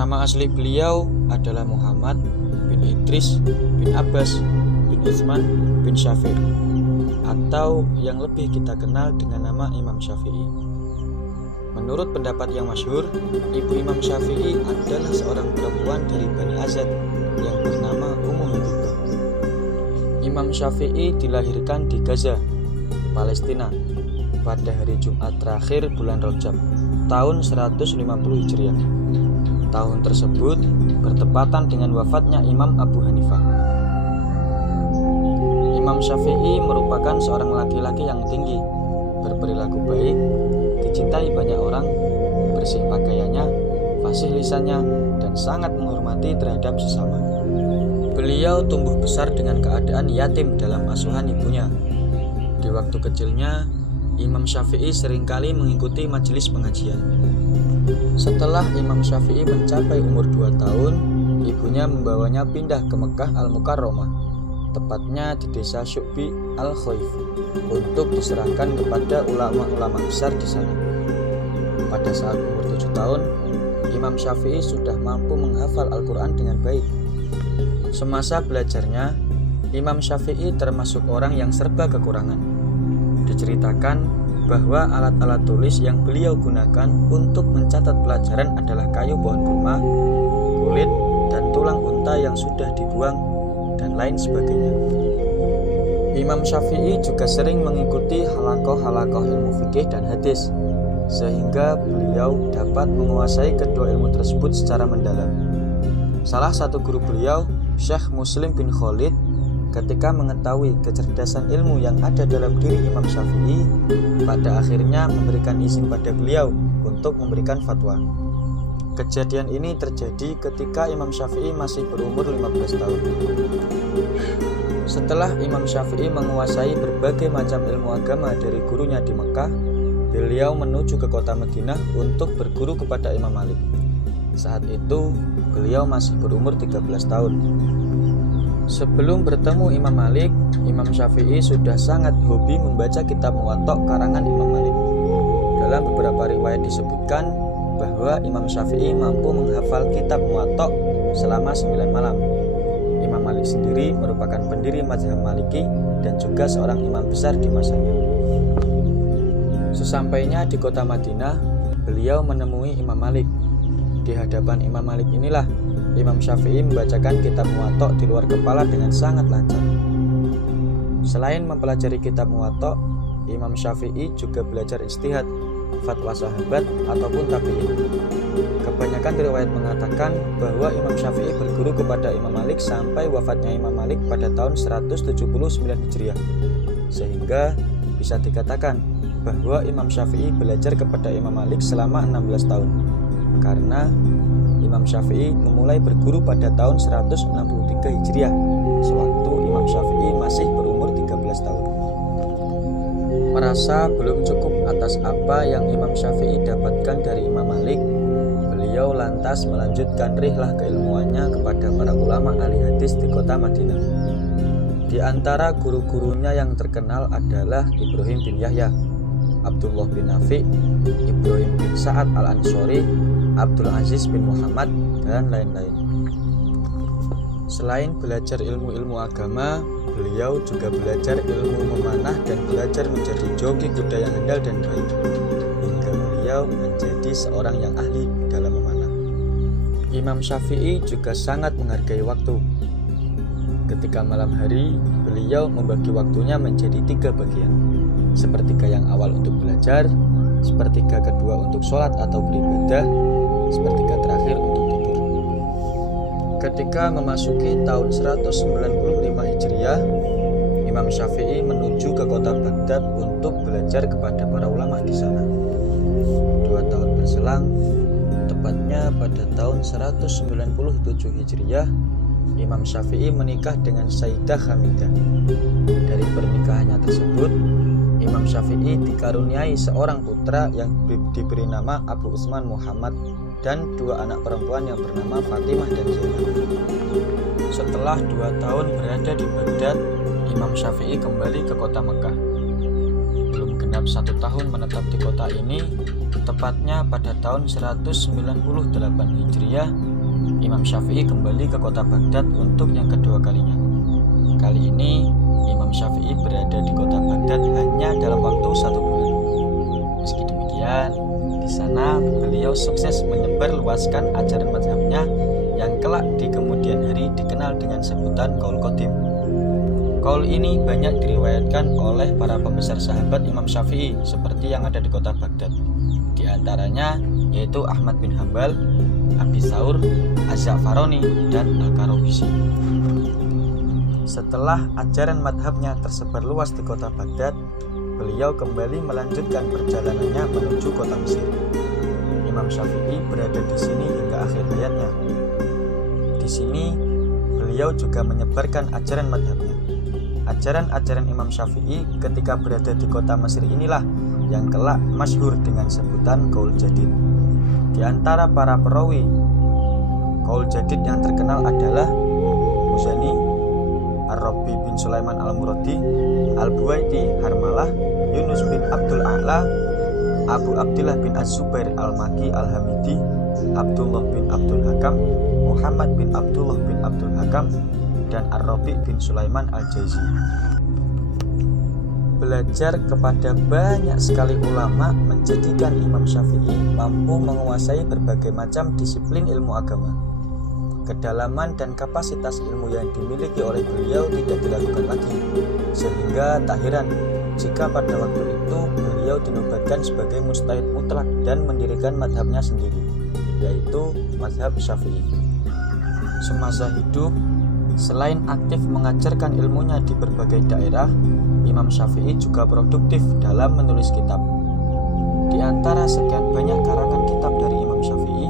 Nama asli beliau adalah Muhammad bin Idris bin Abbas bin Utsman bin Syafi'i, atau yang lebih kita kenal dengan nama Imam Syafi'i. Menurut pendapat yang masyhur, ibu Imam Syafi'i adalah seorang perempuan dari Bani Azad yang bernama Ummu Habibah. Imam Syafi'i dilahirkan di Gaza, Palestina, pada hari Jumat terakhir bulan Rajab, tahun 150 Hijriah. Tahun tersebut bertepatan dengan wafatnya Imam Abu Hanifah. Imam Syafi'i merupakan seorang laki-laki yang tinggi, berperilaku baik, dicintai banyak orang, bersih pakaiannya, fasih lisannya, dan sangat menghormati terhadap sesama. Beliau tumbuh besar dengan keadaan yatim dalam asuhan ibunya. Di waktu kecilnya, Imam Syafi'i seringkali mengikuti majelis pengajian. Setelah Imam Syafi'i mencapai umur 2 tahun, ibunya membawanya pindah ke Mekah Al-Mukarramah, tepatnya di desa Syu'bi Al-Khaif, untuk diserahkan kepada ulama-ulama besar di sana. Pada saat umur 7 tahun, Imam Syafi'i sudah mampu menghafal Al-Quran dengan baik. Semasa belajarnya, Imam Syafi'i termasuk orang yang serba kekurangan. Diceritakan bahwa alat-alat tulis yang beliau gunakan untuk mencatat pelajaran adalah kayu pohon kurma, kulit, dan tulang unta yang sudah dibuang, dan lain sebagainya. Imam Syafi'i juga sering mengikuti halakoh-halakoh ilmu fikih dan hadis, sehingga beliau dapat menguasai kedua ilmu tersebut secara mendalam. Salah satu guru beliau, Syekh Muslim bin Khalid, ketika mengetahui kecerdasan ilmu yang ada dalam diri Imam Syafi'i, pada akhirnya memberikan izin pada beliau untuk memberikan fatwa. Kejadian ini terjadi ketika Imam Syafi'i masih berumur 15 tahun. Setelah Imam Syafi'i menguasai berbagai macam ilmu agama dari gurunya di Mekah, beliau menuju ke kota Madinah untuk berguru kepada Imam Malik. Saat itu, beliau masih berumur 13 tahun. Sebelum bertemu Imam Malik, Imam Syafi'i sudah sangat hobi membaca kitab Muwatta karangan Imam Malik. Dalam beberapa riwayat disebutkan bahwa Imam Syafi'i mampu menghafal kitab Muwatta selama 9 malam. Imam Malik sendiri merupakan pendiri mazhab Maliki dan juga seorang imam besar di masanya. Sesampainya di kota Madinah, beliau menemui Imam Malik. Di hadapan Imam Malik inilah Imam Syafi'i membacakan kitab Muwatta di luar kepala dengan sangat lancar. Selain mempelajari kitab Muwatta, Imam Syafi'i juga belajar ijtihad, fatwa sahabat ataupun tabi'in. Kebanyakan riwayat mengatakan bahwa Imam Syafi'i berguru kepada Imam Malik sampai wafatnya Imam Malik pada tahun 179 Hijriah. Sehingga bisa dikatakan bahwa Imam Syafi'i belajar kepada Imam Malik selama 16 tahun. Karena Imam Syafi'i memulai berguru pada tahun 163 Hijriah, sewaktu Imam Syafi'i masih berumur 13 tahun. Merasa belum cukup atas apa yang Imam Syafi'i dapatkan dari Imam Malik, beliau lantas melanjutkan rihlah keilmuannya kepada para ulama ahli hadis di kota Madinah. Di antara guru-gurunya yang terkenal adalah Ibrahim bin Yahya, Abdullah bin Nafi, Ibrahim bin Sa'ad al-Ansori, Abdul Aziz bin Muhammad, dan lain-lain. Selain belajar ilmu-ilmu agama, beliau juga belajar ilmu memanah dan belajar menjadi joki kuda yang handal dan baik, hingga beliau menjadi seorang yang ahli dalam memanah. Imam Syafi'i juga sangat menghargai waktu. Ketika malam hari, beliau membagi waktunya menjadi 3 bagian. Sepertiga yang awal untuk belajar, sepertiga kedua untuk sholat atau beribadah, sepertiga terakhir untuk tidur. Ketika memasuki tahun 195 Hijriah, Imam Syafi'i menuju ke kota Baghdad untuk belajar kepada para ulama di sana. 2 tahun berselang, tepatnya pada tahun 197 Hijriah, Imam Syafi'i menikah dengan Sayyidah Hamidah. Dari pernikahannya tersebut, Imam Syafi'i dikaruniai seorang putra yang diberi nama Abu Utsman Muhammad dan 2 anak perempuan yang bernama Fatimah dan Zainab. Setelah 2 tahun berada di Baghdad, Imam Syafi'i kembali ke kota Mekah. Belum genap 1 tahun menetap di kota ini, tepatnya pada tahun 198 Hijriah, Imam Syafi'i kembali ke kota Baghdad untuk yang kedua kalinya. Kali ini Imam Syafi'i berada di kota Baghdad hanya dalam waktu 1 bulan. Meski demikian, di sana beliau sukses menyebarluaskan ajaran mazhabnya yang kelak di kemudian hari dikenal dengan sebutan Qaul Qadim. Qaul ini banyak diriwayatkan oleh para pembesar sahabat Imam Syafi'i seperti yang ada di kota Baghdad. Di antaranya yaitu Ahmad bin Hambal, Abi Tsaur, Az-Za'farani, dan Al-Karobisi. Setelah ajaran madhabnya tersebar luas di kota Baghdad, beliau kembali melanjutkan perjalanannya menuju kota Mesir. Imam Syafi'i berada di sini hingga akhir hayatnya. Di sini, beliau juga menyebarkan ajaran madhabnya. Ajaran-ajaran Imam Syafi'i ketika berada di kota Mesir inilah yang kelak masyhur dengan sebutan Qaul Jadid. Di antara para perawi Qaul Jadid yang terkenal adalah Muzani, Ar-Rabi bin Sulaiman Al-Muradi, Al-Buwaiti Harmalah, Yunus bin Abdul A'la, Abu Abdillah bin Az-Zubair Al-Maki Al-Hamidi, Abdullah bin Abdul Hakam, Muhammad bin Abdullah bin Abdul Hakam, dan Ar-Rabi bin Sulaiman Al-Jaizi. Belajar kepada banyak sekali ulama menjadikan Imam Syafi'i mampu menguasai berbagai macam disiplin ilmu agama. Kedalaman dan kapasitas ilmu yang dimiliki oleh beliau tidak diragukan lagi, sehingga tak heran jika pada waktu itu beliau dinobatkan sebagai mujtahid mutlak dan mendirikan madhabnya sendiri, yaitu madhab Syafi'i. Semasa hidup, selain aktif mengajarkan ilmunya di berbagai daerah, Imam Syafi'i juga produktif dalam menulis kitab. Di antara sekian banyak karangan kitab dari Imam Syafi'i,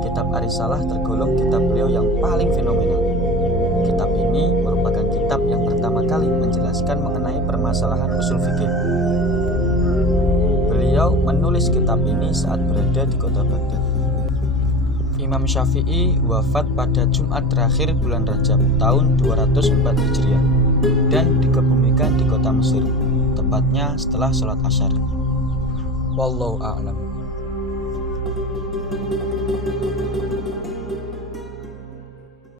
kitab Ar-Risalah tergolong kitab beliau yang paling fenomenal. Kitab ini merupakan kitab yang pertama kali menjelaskan mengenai permasalahan usul fikih. Beliau menulis kitab ini saat berada di kota Baghdad. Imam Syafi'i wafat pada Jumat terakhir bulan Rajab tahun 204 Hijriah dan dikebumikan di kota Mesir, tepatnya setelah sholat Asyar. Wallahu a'lam.